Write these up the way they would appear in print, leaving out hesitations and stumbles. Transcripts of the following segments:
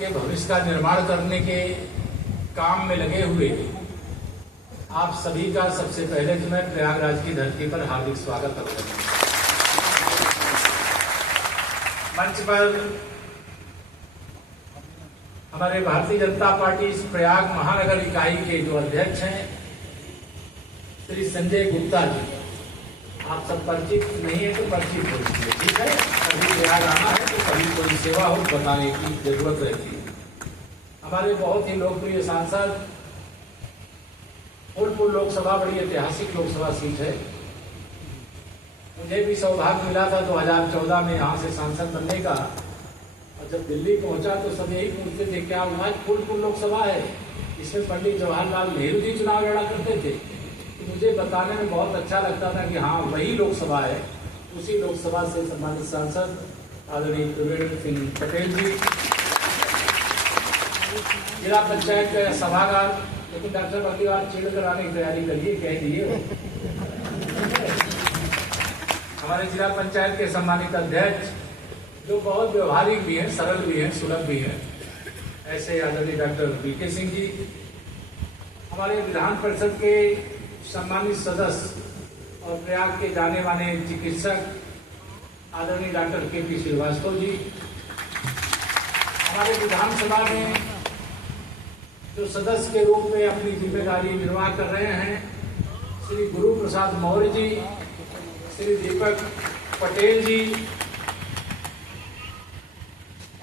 के भविष्य का निर्माण करने के काम में लगे हुए आप सभी का सबसे पहले तो मैं प्रयागराज की धरती पर हार्दिक स्वागत करता हूं। मंच पर हमारे भारतीय जनता पार्टी इस प्रयाग महानगर इकाई के जो अध्यक्ष हैं श्री संजय गुप्ता जी, आप सब परिचित नहीं है तो परिचित हो लीजिए, ठीक है। कभी प्रयाग आना है तो कभी कोई सेवा हो बताने की जरूरत रहती है। हमारे बहुत ही लोकप्रिय सांसद, फूलपुर लोकसभा बड़ी ऐतिहासिक लोकसभा सीट है। मुझे भी सौभाग्य मिला था 2014 में यहाँ से सांसद बनने का, और जब दिल्ली पहुंचा तो सब यही पूछते थे क्या हुआ, फूलपुर लोकसभा है, इसमें पंडित जवाहरलाल नेहरू जी चुनाव लड़ा करते थे। तो मुझे बताने में बहुत अच्छा लगता था कि हाँ वही लोकसभा है। उसी लोकसभा से सम्मानित सांसद आदरणीय त्रिवेंद्र सिंह पटेल जी, जिला पंचायत का सभागार, लेकिन डॉक्टर अगली बार चिड़ कराने की तैयारी करिए, कह दिए। हमारे जिला पंचायत के सम्मानित अध्यक्ष जो बहुत व्यवहारिक भी हैं, सरल भी हैं, सुलभ भी हैं, ऐसे आदरणीय डॉक्टर वीके सिंह जी। हमारे विधान परिषद के सम्मानित सदस्य और प्रयाग के जाने माने चिकित्सक आदरणीय डॉक्टर के श्रीवास्तव जी। हमारे विधानसभा में जो सदस्य के रूप में अपनी जिम्मेदारी निर्वाह कर रहे हैं श्री गुरु प्रसाद मौर्य जी, श्री दीपक पटेल जी।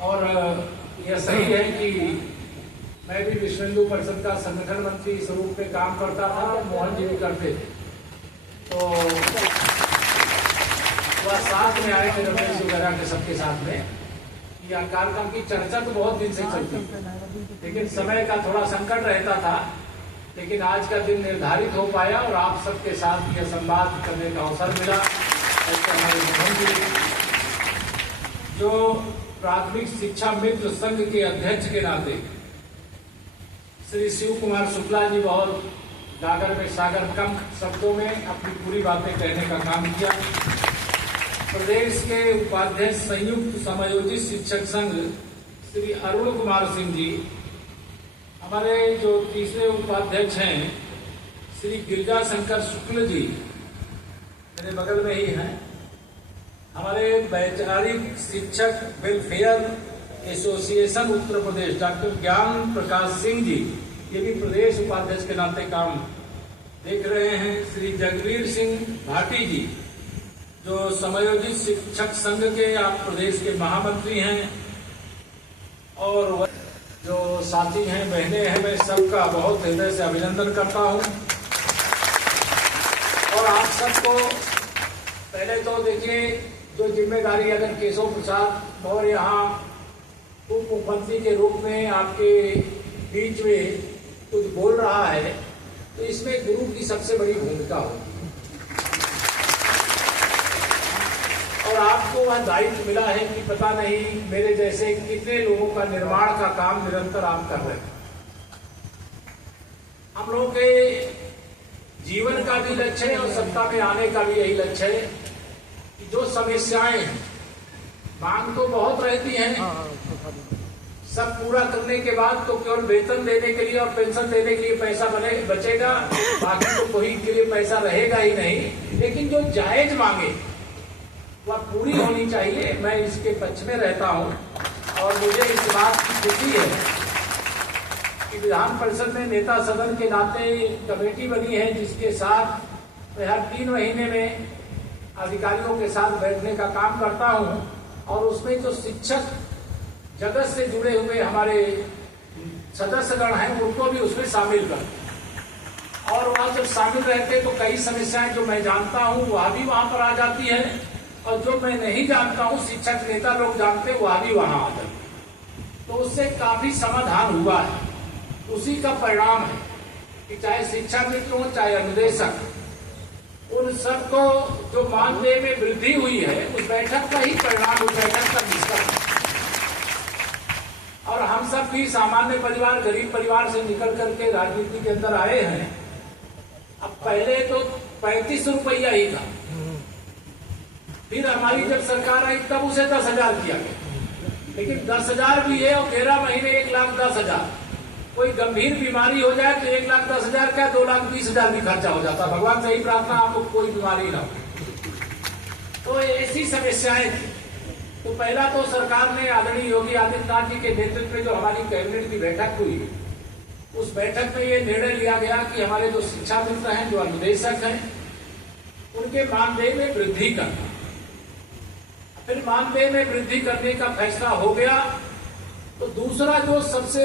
और यह सही है कि मैं भी विश्व हिंदू परिषद का संगठन मंत्री स्वरूप में काम करता था और मोहन जी भी करते थे, तो वह साथ में आए थे रमेश वगैरह के सबके साथ में। यह कार्यक्रम की चर्चा तो बहुत दिन से चलती, लेकिन समय का थोड़ा संकट रहता था, लेकिन आज का दिन निर्धारित हो पाया और आप सबके साथ यह संवाद करने का अवसर मिला। ऐसे हमारे मोहन जी जो प्राथमिक शिक्षा मित्र संघ के अध्यक्ष के नाते, श्री शिव कुमार शुक्ला जी बहुत गागर में सागर कम शब्दों में अपनी पूरी बातें कहने का काम किया। प्रदेश के उपाध्यक्ष संयुक्त समायोजित शिक्षक संघ श्री अरुण कुमार सिंह जी, हमारे जो तीसरे उपाध्यक्ष हैं श्री गिरिजा शंकर शुक्ल जी, मेरे बगल में ही हैं। हमारे वैचारिक शिक्षक welfare association Uttar Pradesh doctor ज्ञान प्रकाश सिंह जी, ये भी प्रदेश उपाध्यक्ष के नाते काम देख रहे हैं। श्री जगवीर सिंह भाटी जी जो समायोजित शिक्षक संघ के आप प्रदेश के महामंत्री हैं, और जो साथी हैं, बहनें हैं, मैं सबका बहुत हृदय से अभिनंदन करता हूं। और आप सबको पहले तो देखिए, जो जिम्मेदारी अगर केशव प्रसाद और यहाँ उप मुख्यमंत्री के रूप में आपके बीच में कुछ बोल रहा है, तो इसमें गुरु की सबसे बड़ी भूमिका होगी। और आपको वह दायित्व मिला है कि पता नहीं मेरे जैसे कितने लोगों का निर्माण का काम निरंतर आप कर रहे हैं। हम लोगों के जीवन का भी लक्ष्य है और सत्ता में आने का भी यही लक्ष्य है कि जो समस्याएं हैं, मांग तो बहुत रहती हैं, सब पूरा करने के बाद तो केवल वेतन देने के लिए और पेंशन देने के लिए पैसा बचेगा, बाकी तो कोई के लिए पैसा रहेगा ही नहीं। लेकिन जो जायज मांगे वह पूरी होनी चाहिए। मैं इसके पक्ष में रहता हूं और मुझे इस बात की खुशी है कि विधान परिषद में नेता सदन के नाते कमेटी बनी है, जिसके साथ मैं हर 3 महीने में अधिकारियों के साथ बैठने का काम करता हूं, और उसमें जो शिक्षक जगत से जुड़े हुए हमारे सदस्यगण हैं उनको भी उसमें शामिल कर। और वहाँ जब शामिल रहते तो कई समस्याएं जो मैं जानता हूँ वह भी वहाँ पर आ जाती है, और जो मैं नहीं जानता हूँ शिक्षक नेता लोग जानते वह भी वहाँ आ जाती है। तो उससे काफी समाधान हुआ है। उसी का परिणाम है कि चाहे शिक्षा मित्र हो चाहे अनुदेशक, उन सबको जो मानदेय में वृद्धि हुई है उस बैठक का ही परिणाम, उस बैठक का निष्कर्ष। और हम सब भी सामान्य परिवार, गरीब परिवार से निकल करके राजनीति के अंदर आए हैं। अब पहले तो 35 रुपया ही था, फिर हमारी जब सरकार आई तब उसे 10,000 किया गया। लेकिन 10,000 भी है और 13 महीने 1,10,000। कोई गंभीर बीमारी हो जाए तो 1,10,000 का 2,20,000 भी खर्चा हो जाता। भगवान से ही प्रार्थना आपको कोई बीमारी ना हो। तो ऐसी समस्याएं थी। तो पहला तो सरकार ने आदरणीय योगी आदित्यनाथ जी के नेतृत्व में जो हमारी कैबिनेट की बैठक हुई, उस बैठक में ये निर्णय लिया गया कि हमारे जो शिक्षा मित्र हैं, जो अनुदेशक हैं, उनके मानदेय में वृद्धि करना। फिर मानदेय में वृद्धि करने का फैसला हो गया। तो दूसरा जो सबसे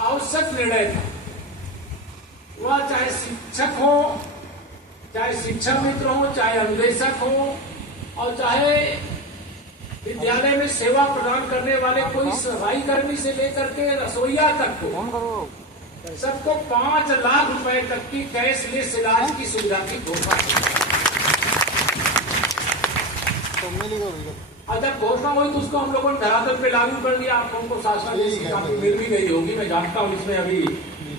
आवश्यक निर्णय था, वह चाहे शिक्षक हो, चाहे शिक्षा मित्र हो, चाहे अनुदेशक हो, और चाहे विद्यालय में सेवा प्रदान करने वाले कोई सफाई कर्मी से लेकर के रसोईया तक को, सबको 5 लाख रुपए तक की कैशलेस इलाज की सुविधा की घोषणा। और जब घोषणा हुई तो उसको हम लोगों ने धरातल पे लागू कर दिया। आप लोगों को शासनादेश की कापी मिल भी गई होगी, मैं जानता हूँ। इसमें अभी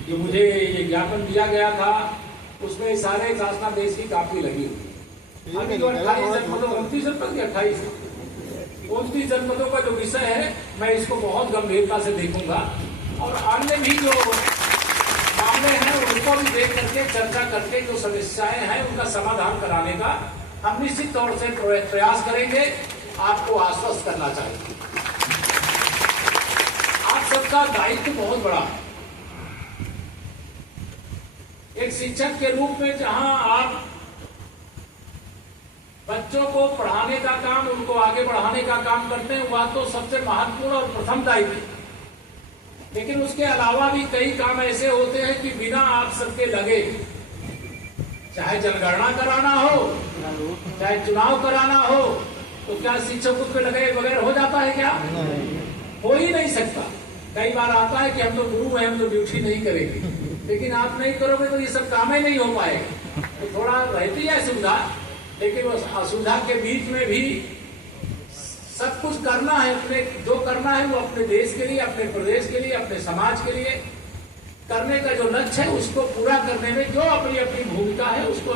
जो मुझे ये ज्ञापन दिया गया था, उसमें सारे शासनादेश की कापी लगी हुई। अभी जो 28 जनपदों, 29 जनपद की 29 जनपदों का जो विषय है, मैं इसको बहुत गंभीरता से देखूंगा और अन्य भी जो मामले हैं उनको भी देख करके चर्चा करके जो समस्याएं हैं उनका समाधान कराने का हम निश्चित तौर से प्रयास करेंगे। आपको आश्वस्त करना चाहिए, आप सबका दायित्व बहुत बड़ा है। एक शिक्षक के रूप में जहां आप बच्चों को पढ़ाने का काम, उनको आगे बढ़ाने का काम करते हैं, वह तो सबसे महत्वपूर्ण और प्रथम दायित्व है। लेकिन उसके अलावा भी कई काम ऐसे होते हैं कि बिना आप सबके लगे, चाहे जनगणना कराना हो, चाहे चुनाव कराना हो, तो क्या शिक्षक उस पर लगे बगैर हो जाता है? क्या हो ही नहीं सकता। कई बार आता है कि हम तो गुरु हैं, हम तो ड्यूटी नहीं करेंगे, लेकिन आप नहीं करोगे तो ये सब काम ही नहीं हो पाएगा। तो थोड़ा रहती है सुविधा, लेकिन उस असुविधा के बीच में भी सब कुछ करना है। अपने जो करना है वो अपने देश के लिए, अपने प्रदेश के लिए, अपने समाज के लिए करने का जो लक्ष्य है, उसको पूरा करने में जो अपनी अपनी भूमिका है उसको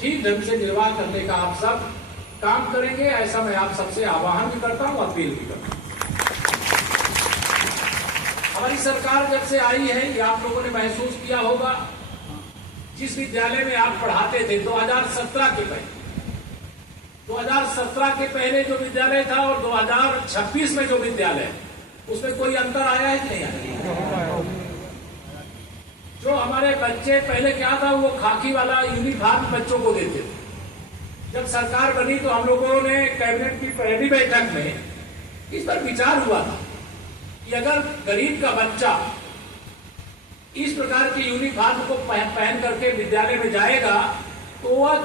ठीक ढंग से निर्वाह करने का आप सब काम करेंगे, ऐसा मैं आप सबसे आह्वान भी करता हूं, अपील भी करता हूं। हमारी सरकार जब से आई है, ये आप लोगों ने महसूस किया होगा, जिस विद्यालय में आप पढ़ाते थे 2017 के पहले, 2017 के पहले जो विद्यालय था और 2026 में जो विद्यालय, उसमें कोई अंतर आया है कि नहीं आया? जो हमारे बच्चे पहले क्या था, वो खाकी वाला यूनिफॉर्म बच्चों को देते थे। जब सरकार बनी तो हम लोगों ने कैबिनेट की पहली बैठक में इस पर विचार हुआ था कि अगर गरीब का बच्चा इस प्रकार की यूनिफॉर्म को पहन करके विद्यालय में जाएगा तो वह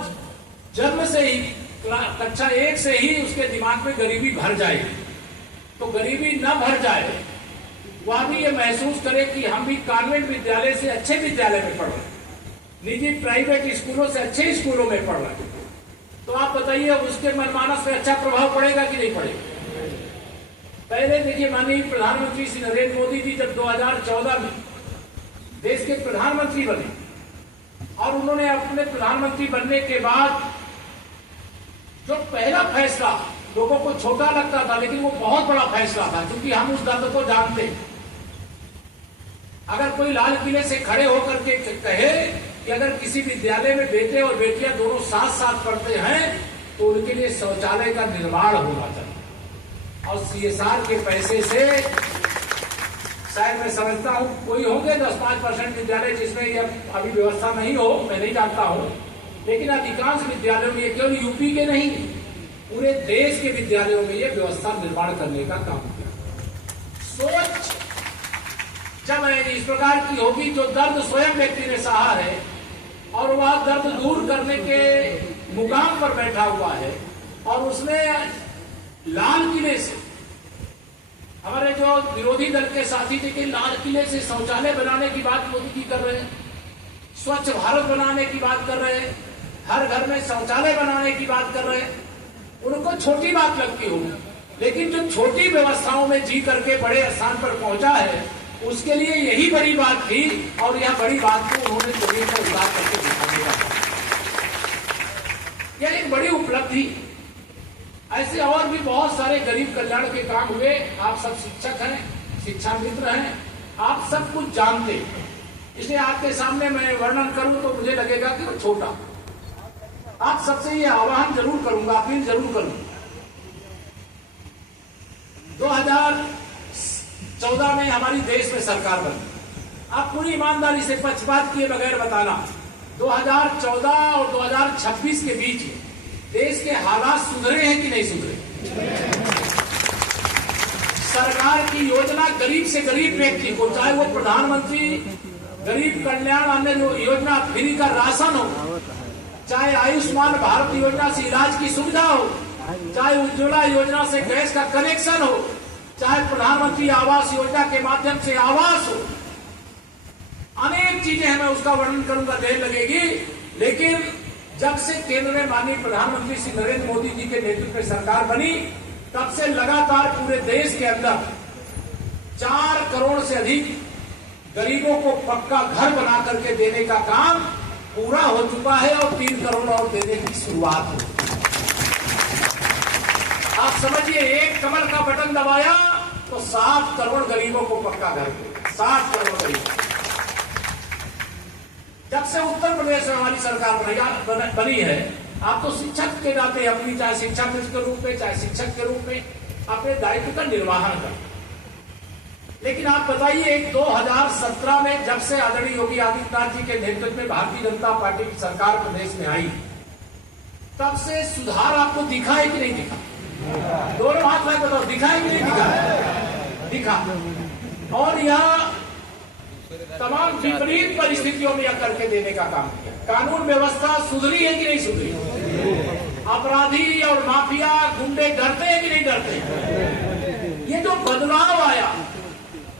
जन्म से ही, कक्षा 1 से ही उसके दिमाग में गरीबी भर जाएगी। तो गरीबी न भर जाए, वह भी ये महसूस करे कि हम भी कॉन्वेंट विद्यालय से अच्छे विद्यालय में पढ़ रहे, निजी प्राइवेट स्कूलों से अच्छे स्कूलों में पढ़ रहे, तो आप बताइए उसके मनमानस में अच्छा प्रभाव पड़ेगा कि नहीं पड़ेगा? पहले देखिए, माननीय प्रधानमंत्री श्री नरेंद्र मोदी जी जब 2014 में देश के प्रधानमंत्री बने और उन्होंने अपने प्रधानमंत्री बनने के बाद जो पहला फैसला, लोगों को छोटा लगता था लेकिन वो बहुत बड़ा फैसला था, क्योंकि हम उस दर्द को जानते हैं। अगर कोई लाल किले से खड़े होकर के कहे कि अगर किसी विद्यालय में बेटे और बेटियां दोनों साथ साथ पढ़ते हैं तो उनके लिए शौचालय का निर्माण होना चाहिए, और CSR के पैसे से शायद मैं समझता हूं कोई होंगे 10-5% विद्यालय जिसमें यह अभी व्यवस्था नहीं हो, मैं नहीं जानता हूं, लेकिन अधिकांश विद्यालयों में, केवल यूपी के नहीं, पूरे देश के विद्यालयों में यह व्यवस्था निर्माण करने का काम किया। सोच जब इस प्रकार की होगी, जो दर्द स्वयं व्यक्ति ने सहा है और वह दर्द दूर करने के मुकाम पर बैठा हुआ है, और उसने लाल किले से, हमारे जो विरोधी दल के साथी थे कि लाल किले से शौचालय बनाने की बात मोदी जी कर रहे हैं, स्वच्छ भारत बनाने की बात कर रहे हैं, हर घर में शौचालय बनाने की बात कर रहे हैं, उनको छोटी बात लगती होगी, लेकिन जो छोटी व्यवस्थाओं में जी करके बड़े स्थान पर पहुंचा है, उसके लिए यही बड़ी बात थी, और यह बड़ी बात को उन्होंने जमीन पर उतार करके दिखाने का, यह एक बड़ी उपलब्धि। ऐसे और भी बहुत सारे गरीब कल्याण के काम हुए। आप सब शिक्षक हैं, शिक्षा मित्र हैं, आप सब कुछ जानते, इसलिए आपके सामने मैं वर्णन करूं तो मुझे लगेगा कि वो छोटा। आप सबसे ये आह्वान जरूर करूंगा, अपील जरूर करूंगा। 2014 में हमारी देश में सरकार बनी। आप पूरी ईमानदारी से पक्षपात किए बगैर बताना, 2014 और 2026 के बीच में देश के हालात सुधरे हैं कि नहीं सुधरे? सरकार की योजना गरीब से गरीब व्यक्ति को, चाहे वो प्रधानमंत्री गरीब कल्याण अन्न योजना फ्री का राशन हो, चाहे आयुष्मान भारत योजना से इलाज की सुविधा हो, चाहे उज्ज्वला योजना से गैस का कनेक्शन हो, चाहे प्रधानमंत्री आवास योजना के माध्यम से आवास हो, अनेक चीजें हैं। मैं उसका वर्णन करूंगा, देर लगेगी। लेकिन जब से केंद्र में माननीय प्रधानमंत्री श्री नरेंद्र मोदी जी के नेतृत्व में सरकार बनी, तब से लगातार पूरे देश के अंदर 4 करोड़ से अधिक गरीबों को पक्का घर बना करके देने का काम पूरा हो चुका है और 3 करोड़ और देने की शुरुआत हो। आप समझिए, एक कमल का बटन दबाया तो 7 करोड़ गरीबों को पक्का घर दे, 7 करोड़ गरीब। जब से उत्तर प्रदेश में हमारी सरकार बनी है, आप तो शिक्षक के नाते अपनी, चाहे शिक्षा मित्र के रूप में, चाहे शिक्षक के रूप में अपने दायित्व का निर्वहन कर। लेकिन आप बताइए, 2017 में जब से आदरणीय योगी आदित्यनाथ जी के नेतृत्व में भारतीय जनता पार्टी की सरकार प्रदेश में आई, तब से सुधार आपको दिखा है कि नहीं दिखा? दोनों हाथ में बताओ, दिखा है कि नहीं दिखा? दिखा। और यह तमाम विपरीत परिस्थितियों में यह करके देने का काम किया। कानून व्यवस्था सुधरी है कि नहीं सुधरी? अपराधी और माफिया गुंडे डरते हैं कि नहीं डरते? ये जो बदलाव आया,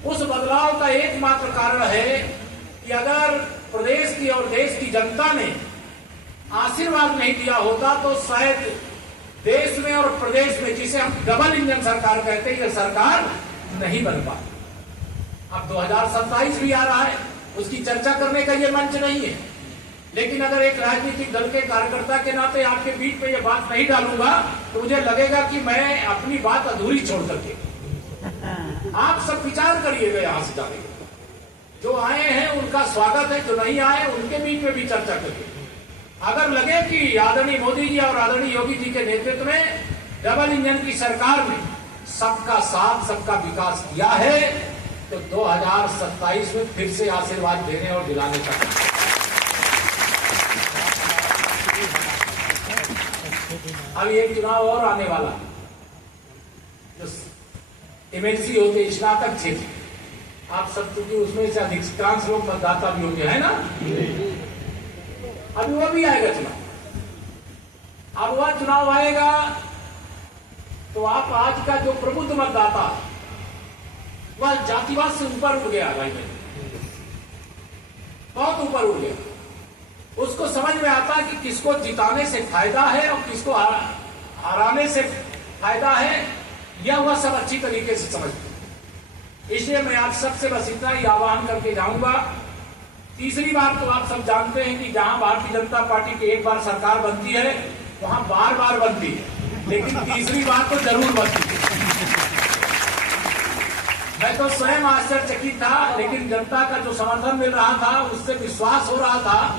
उस बदलाव का एकमात्र कारण है कि अगर प्रदेश की और देश की जनता ने आशीर्वाद नहीं दिया होता तो शायद देश में और प्रदेश में, जिसे हम डबल इंजन सरकार कहते हैं, यह सरकार नहीं बन पाती। अब 2027 भी आ रहा है, उसकी चर्चा करने का ये मंच नहीं है। लेकिन अगर एक राजनीतिक दल के कार्यकर्ता के नाते आपके बीच में ये बात नहीं डालूंगा तो मुझे लगेगा कि मैं अपनी बात अधूरी छोड़ करके। आप सब विचार करिएगा, यहां से जाने, जो आए हैं उनका स्वागत है, जो नहीं आए उनके बीच में भी चर्चा करिए। अगर लगे कि आदरणीय मोदी जी और आदरणीय योगी जी के नेतृत्व में डबल इंजन की सरकार ने सबका साथ, सबका विकास किया है, तो 2027 में फिर से आशीर्वाद देने और दिलाने का। अब एक चुनाव और आने वाला, जो एमएलसी होते, स्नातक क्षेत्र, आप सब चूंकि उसमें से अधिकांश लोग मतदाता भी होंगे, है ना? अभी वो भी आएगा चुनाव। अब वह चुनाव आएगा तो आप आज का जो प्रबुद्ध मतदाता, वह जातिवाद से ऊपर उठ गया भाई, बहुत ऊपर उठ गया। उसको समझ में आता है कि किसको जिताने से फायदा है और किसको हराने से फायदा है, यह वह सब अच्छी तरीके से समझते। इसलिए मैं आप सबसे बस इतना ही आह्वान करके जाऊंगा। तीसरी बात तो आप सब जानते हैं कि जहां भारतीय जनता पार्टी की एक बार सरकार बनती है, वहां बार बार बनती है, लेकिन तीसरी बार तो जरूर बनती है। मैं तो स्वयं आश्चर्यचकित था, लेकिन जनता का जो समर्थन मिल रहा था, उससे विश्वास हो रहा था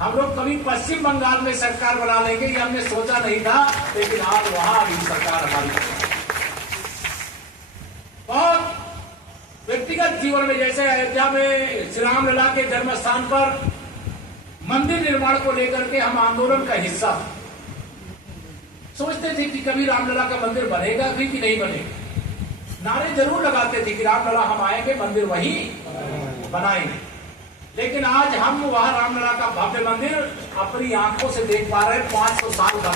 हम लोग कभी पश्चिम बंगाल में सरकार बना लेंगे, ये हमने सोचा नहीं था। लेकिन आज वहां भी सरकार हमारी। बहुत व्यक्तिगत जीवन में, जैसे अयोध्या में श्री रामलला के जन्म स्थान पर मंदिर निर्माण को लेकर के हम आंदोलन का हिस्सा सोचते थे कि कभी रामलला का मंदिर बनेगा भी कि नहीं बनेगा। नारे जरूर लगाते थे कि रामलला हम आएंगे, मंदिर वहीं बनाएंगे। लेकिन आज हम वहां रामलला का भव्य मंदिर अपनी आंखों से देख पा रहे हैं। 500 साल का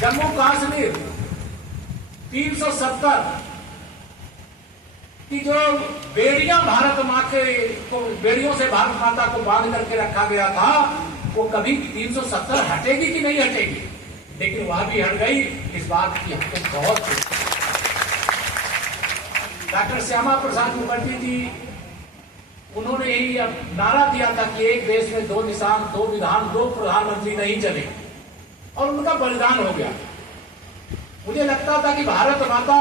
जम्मू कश्मीर 370 की जो बेड़ियां भारत माँ के को, बेड़ियों से भारत माता को बांध करके रखा गया था, वो कभी 370 हटेगी कि नहीं हटेगी? लेकिन वह भी हट गई। इस बात की हमको बहुत डॉक्टर श्यामा प्रसाद मुखर्जी जी, उन्होंने ही नारा दिया था कि एक देश में 2 निशान, 2 विधान, 2 प्रधानमंत्री नहीं चले। और उनका बलिदान हो गया। मुझे लगता था कि भारत माता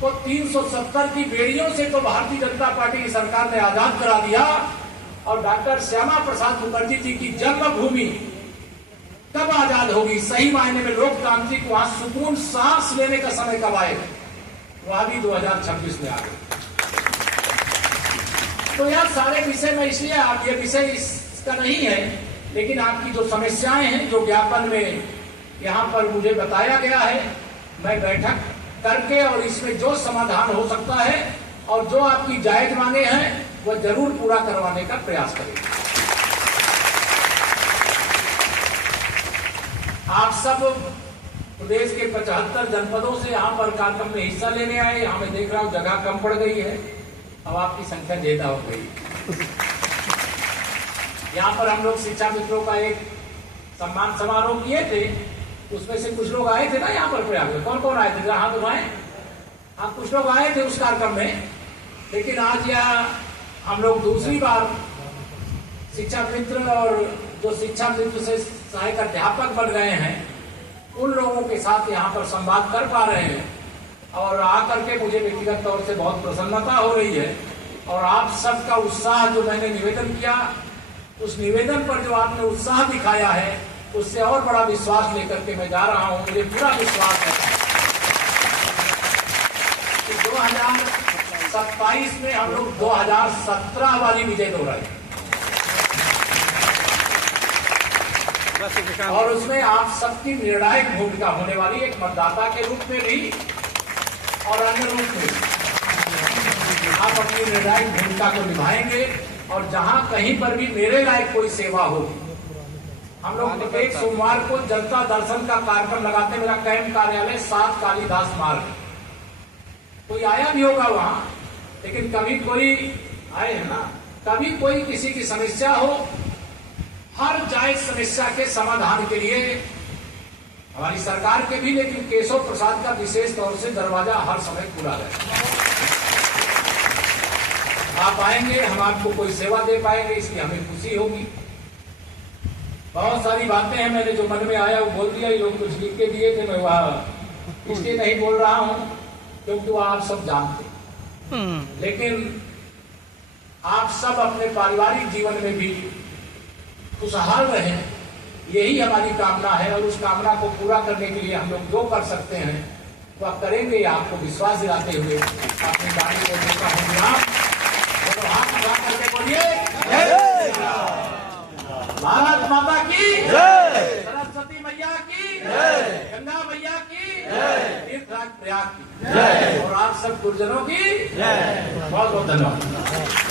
को 370 की बेड़ियों से तो भारतीय जनता पार्टी की सरकार ने आजाद करा दिया, और डॉक्टर श्यामा प्रसाद मुखर्जी जी की जन्मभूमि कब आजाद होगी, सही मायने में लोकतांत्रिक वहां सुकून सांस लेने का समय कब आएगा, वह भी 2026 में आ गए। तो यार सारे विषय में इसलिए, आप ये विषय इसका नहीं है, लेकिन आपकी जो समस्याएं हैं जो ज्ञापन में यहाँ पर मुझे बताया गया है, मैं बैठक करके और इसमें जो समाधान हो सकता है और जो आपकी जायज मांगे हैं वह जरूर पूरा करवाने का प्रयास करेंगे। आप सब प्रदेश के 75 जनपदों से यहाँ पर कार्यक्रम में हिस्सा लेने आए। यहाँ मैं देख रहा हूँ जगह कम पड़ गई है, अब आपकी संख्या ज्यादा हो गई। यहाँ पर हम लोग शिक्षा मित्रों का एक सम्मान समारोह किए थे, उसमें से कुछ लोग आए थे ना यहाँ पर प्रयाग में। कौन कौन आए थे, हाथ उठाएं। हाँ, कुछ लोग आए थे उस कार्यक्रम में, लेकिन आज यहाँ हम लोग दूसरी बार शिक्षा मित्र और जो शिक्षा मित्र से सहायक अध्यापक बन गए हैं उन लोगों के साथ यहाँ पर संवाद कर पा रहे हैं, और आकर के मुझे व्यक्तिगत तौर से बहुत प्रसन्नता हो रही है। और आप सबका उत्साह जो मैंने निवेदन किया, उस निवेदन पर जो आपने उत्साह दिखाया है, उससे और बड़ा विश्वास लेकर के मैं जा रहा हूं। मुझे पूरा विश्वास है कि 2027 में हम लोग 2017 वाली विजय दोहराएंगे, और उसमें आप सबकी निर्णायक भूमिका होने वाली, एक मतदाता के रूप में भी और अन्य रूप में आप अपनी निर्णायक भूमिका को निभाएंगे। और जहां कहीं पर भी मेरे लायक कोई सेवा हो, हम लोग एक सोमवार को जनता दर्शन का कार्यक्रम लगाते, मेरा कैंप कार्यालय 7 कालिदास मार्ग, कोई आया भी होगा वहां, लेकिन कभी कोई आए है ना, कभी कोई किसी की समस्या हो, हर जायज समस्या के समाधान के लिए हमारी सरकार के भी, लेकिन केशव प्रसाद का विशेष तौर से दरवाजा हर समय खुला रहेगा। आप आएंगे, हम आपको कोई सेवा दे पाएंगे, इसकी हमें खुशी होगी। बहुत सारी बातें हैं, मैंने जो मन में आया वो बोल दिया। ये लोग कुछ लिख के दिए थे, मैं वह इसलिए नहीं बोल रहा हूं क्योंकि वो आप सब जानते, लेकिन आप सब अपने पारिवारिक जीवन में भी खुशहाल रहें, यही हमारी कामना है। और उस कामना को पूरा करने के लिए हम लोग जो कर सकते हैं वह करेंगे, आपको विश्वास दिलाते हुए अपनी गाड़ी को मौका होंगे। आप हाथ उठा करके बोलिए भारत माता की जय, सरस्वती मैया की जय, गंगा मैया की जय, तीर्थराज प्रयाग की जय, और आप सब गुरुजनों की जय। बहुत बहुत धन्यवाद।